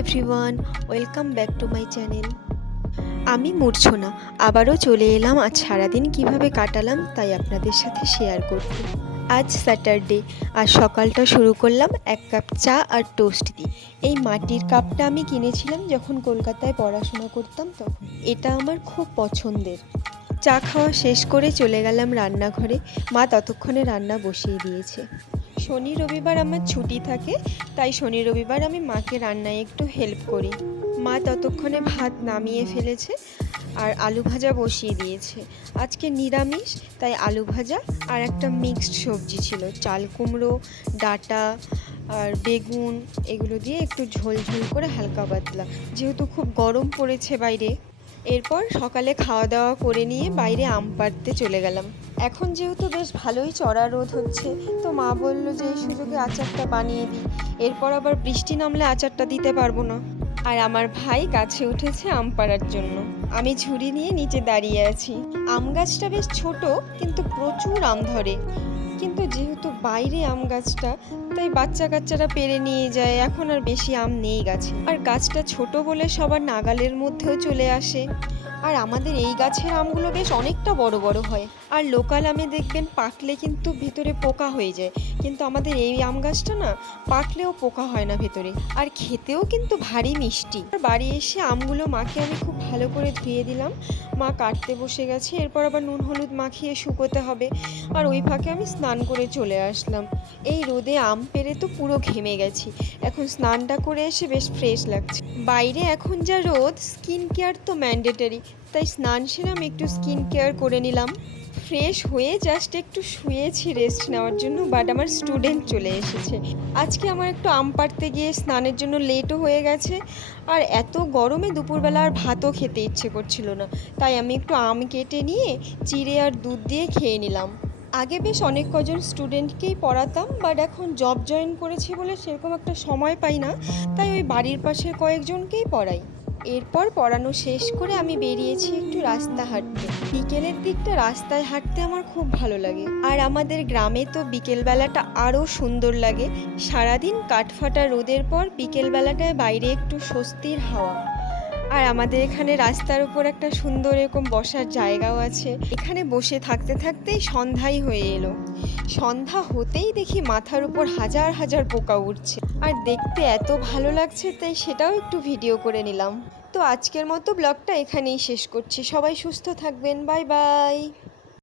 Everyone, welcome back to my channel. আমি মূর্ছনা আবারও চলে এলাম আজ সারাদিন কিভাবে কাটালাম তাই আপনাদের সাথে শেয়ার করতে। আজ স্যাটারডে আর সকালটা শুরু করলাম এক কাপ চা আর টোস্ট দিয়ে। এই মাটির কাপটা আমি কিনেছিলাম যখন কলকাতায় পড়াশোনা করতাম তখন। এটা আমার খুব পছন্দের। চা খাওয়া শেষ করে চলে গেলাম রান্নাঘরে। মা ততক্ষণে রান্না বসিয়ে দিয়েছে। শনি রবিবার আমার ছুটি থাকে, তাই শনি রবিবার আমি মাকে রান্নায় একটু হেল্প করি। মা ততক্ষণে ভাত নামিয়ে ফেলেছে আর আলু ভাজা বসিয়ে দিয়েছে। আজকে নিরামিষ, তাই আলু ভাজা আর একটা মিক্সড সবজি ছিল, চাল কুমড়ো, ডাঁটা আর বেগুন, এগুলো দিয়ে একটু ঝোল ঝোল করে হালকা পাতলা, যেহেতু খুব গরম পড়েছে বাইরে। এরপর সকালে খাওয়া দাওয়া করে নিয়ে বাইরে আম পাড়তে চলে গেলাম। এখন যেহেতু বেশ ভালোই চড়া রোদ হচ্ছে, তো মা বলল যে এই সুযোগে আচারটা বানিয়ে দিই। এরপর আবার বৃষ্টি নামলে আচারটা দিতে পারবো না। আর আমার ভাই গাছে উঠেছে আম পাড়ার জন্য। আমি ঝুড়ি নিয়ে নিচে দাঁড়িয়ে আছি। আম গাছটা বেশ ছোট, কিন্তু প্রচুর আম ধরে। কিন্তু যেহেতু বাইরে আম গাছটা, তাই বাচ্চা কাচ্চারা পেড়ে নিয়ে যায়। এখন আর বেশি আম নেই গাছে, আর গাছটা ছোট বলে সবার নাগালের মধ্যেও চলে আসে। আর আমাদের এই গাছের আমগুলো বেশ অনেকটা বড় বড় হয়। আর লোকাল আমে দেখবেন পাকলে কিন্তু ভেতরে পোকা হয়ে যায়, কিন্তু আমাদের এই আম গাছটা না, পাকলেও পোকা হয় না ভেতরে, আর খেতেও কিন্তু ভারী মিষ্টি। আর বাড়ি এসে আমগুলো মাকে আমি খুব ভালো করে ধুয়ে দিলাম। মা কাটতে বসে গেছে, এরপর আবার নুন হলুদ মাখিয়ে শুকোতে হবে। আর ওই ফাঁকে আমি স্নান করে চলে আসলাম। এই রোদে আম পেড়ে তো পুরো ঘেমে গেছি। এখন স্নানটা করে এসে বেশ ফ্রেশ লাগছে। বাইরে এখন যা রোদ, স্কিন কেয়ার তো ম্যান্ডেটরি, তাই স্নান সেরে আমি একটু স্কিন কেয়ার করে নিলাম। ফ্রেশ হয়ে জাস্ট একটু শুয়েছি রেস্ট নেওয়ার জন্য, বাট আমার স্টুডেন্ট চলে এসেছে। আজকে আমার একটু আম পাড়তে গিয়ে স্নানের জন্য লেটও হয়ে গেছে। আর এত গরমে দুপুরবেলা আর ভাতও খেতে ইচ্ছে করছিল না, তাই আমি একটু আম কেটে নিয়ে চিড়ে আর দুধ দিয়ে খেয়ে নিলাম। আগে বেশ অনেক কজন স্টুডেন্টকেই পড়াতাম, বাট এখন জব জয়েন করেছি বলে সেরকম একটা সময় পাই না, তাই ওই বাড়ির পাশের কয়েকজনকেই পড়াই। এরপর পড়ানো শেষ করে আমি বেরিয়েছি একটু রাস্তা হাঁটতে। বিকেলের দিকটা রাস্তায় হাঁটতে আমার খুব ভালো লাগে। আর আমাদের গ্রামে তো বিকেলবেলাটা আরও সুন্দর লাগে। সারাদিন কাঠফাটা রোদের পর বিকেলবেলাটায় বাইরে একটু স্বস্তির হাওয়া। আর আমাদের এখানে রাস্তার উপর একটা সুন্দর এরকম বসার জায়গাও আছে। এখানে বসে থাকতে থাকতেই সন্ধ্যাই হয়ে এলো। সন্ধ্যা হতেই দেখি মাথার উপর হাজার হাজার পোকা উঠছে, আর দেখতে এত ভালো লাগছে, তাই সেটাও একটু ভিডিও করে নিলাম। তো আজকের মতো ব্লগটা এখানেই শেষ করছি। সবাই সুস্থ থাকবেন। Bye bye.